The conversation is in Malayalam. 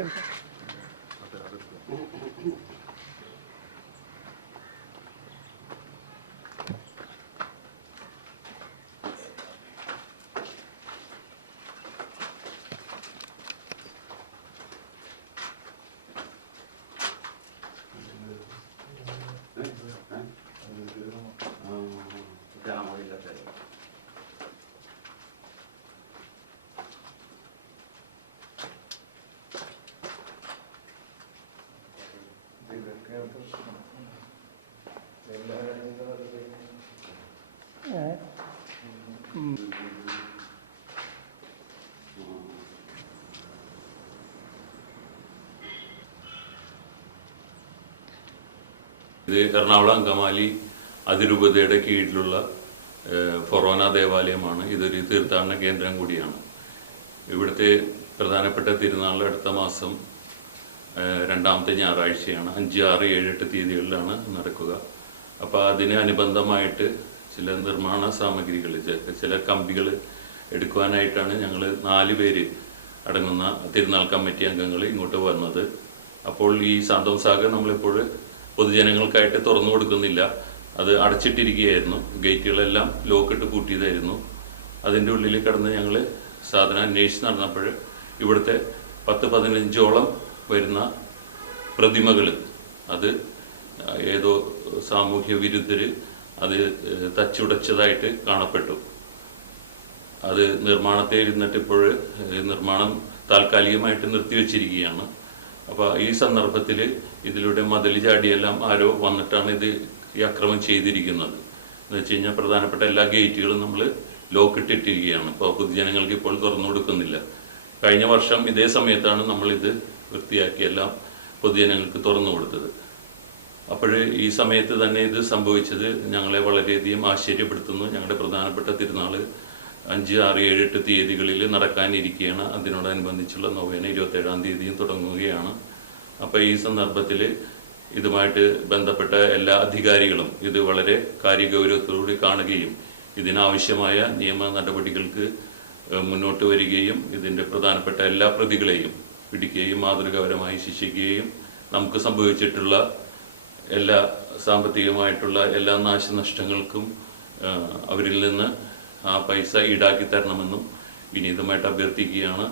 ഇത് എറണാകുളം അങ്കമാലി അതിരൂപതയുടെ കീഴിലുള്ള ഫൊറോന ദേവാലയമാണ്. ഇതൊരു തീർത്ഥാടന കേന്ദ്രം കൂടിയാണ്. ഇവിടുത്തെ പ്രധാനപ്പെട്ട തിരുനാൾ അടുത്ത മാസം രണ്ടാമത്തെ ഞായറാഴ്ചയാണ്. 5, 6, 7, 8 തീയതികളിലാണ് നടക്കുക. അപ്പോൾ അതിന് അനുബന്ധമായിട്ട് ചില നിർമ്മാണ സാമഗ്രികൾ, ചില കമ്പികൾ എടുക്കുവാനായിട്ടാണ് ഞങ്ങൾ 4 പേര് അടങ്ങുന്ന തിരുനാൾ കമ്മിറ്റി അംഗങ്ങൾ ഇങ്ങോട്ട് വന്നത്. അപ്പോൾ ഈ സാന്തോം സാഗർ നമ്മളിപ്പോൾ പൊതുജനങ്ങൾക്കായിട്ട് തുറന്നു കൊടുക്കുന്നില്ല. അത് അടച്ചിട്ടിരിക്കുകയായിരുന്നു. ഗേറ്റുകളെല്ലാം ലോക്കിട്ട് പൂട്ടിയതായിരുന്നു. അതിൻ്റെ ഉള്ളിൽ കിടന്ന് ഞങ്ങൾ സാധനം അന്വേഷിച്ച് നടന്നപ്പോൾ ഇവിടുത്തെ 10-15ഓളം വരുന്ന പ്രതിമകൾ, അത് ഏതോ സാമൂഹ്യ വിരുദ്ധർ അത് തച്ചുടച്ചതായിട്ട് കാണപ്പെട്ടു. അത് നിർമ്മാണത്തെ ഇരുന്നിട്ട് ഇപ്പോൾ നിർമ്മാണം താൽക്കാലികമായിട്ട് നിർത്തിവെച്ചിരിക്കുകയാണ്. അപ്പോൾ ഈ സന്ദർഭത്തിൽ ഇതിലൂടെ മതിൽ ചാടിയെല്ലാം ആരോ വന്നിട്ടാണ് ഈ അക്രമം ചെയ്തിരിക്കുന്നത്. എന്ന് വെച്ച് കഴിഞ്ഞാൽ പ്രധാനപ്പെട്ട എല്ലാ ഗേറ്റുകളും നമ്മൾ ലോക്കിട്ടിട്ടിരിക്കുകയാണ്. അപ്പോൾ പൊതുജനങ്ങൾക്ക് ഇപ്പോൾ തുറന്നു കൊടുക്കുന്നില്ല. കഴിഞ്ഞ വർഷം ഇതേ സമയത്താണ് നമ്മളിത് വൃത്തിയാക്കി എല്ലാം പൊതുജനങ്ങൾക്ക് തുറന്നു കൊടുത്തത്. അപ്പോൾ ഈ സമയത്ത് തന്നെ ഇത് സംഭവിച്ചത് ഞങ്ങളെ വളരെയധികം ആശ്ചര്യപ്പെടുത്തുന്നു. ഞങ്ങളുടെ പ്രധാനപ്പെട്ട തിരുനാൾ 5, 6, 7, 8 തീയതികളിൽ നടക്കാനിരിക്കുകയാണ്. അതിനോടനുബന്ധിച്ചുള്ള നൊവേന 27-ാം തീയതിയും തുടങ്ങുകയാണ്. അപ്പോൾ ഈ സന്ദർഭത്തിൽ ഇതുമായിട്ട് ബന്ധപ്പെട്ട എല്ലാ അധികാരികളും ഇത് വളരെ കാര്യഗൗരവത്തോടുകൂടി കാണുകയും ഇതിനാവശ്യമായ നിയമ നടപടികൾക്ക് മുന്നോട്ട് വരികയും ഇതിൻ്റെ പ്രധാനപ്പെട്ട എല്ലാ പ്രതികളെയും പിടിക്കുകയും മാതൃകാപരമായി ശിക്ഷിക്കുകയും നമുക്ക് സംഭവിച്ചിട്ടുള്ള എല്ലാ സാമ്പത്തികമായിട്ടുള്ള എല്ലാ നാശനഷ്ടങ്ങൾക്കും അവരിൽ നിന്ന് ആ പൈസ ഈടാക്കി തരണമെന്നും വിനീതമായിട്ട് അഭ്യർത്ഥിക്കുകയാണ്.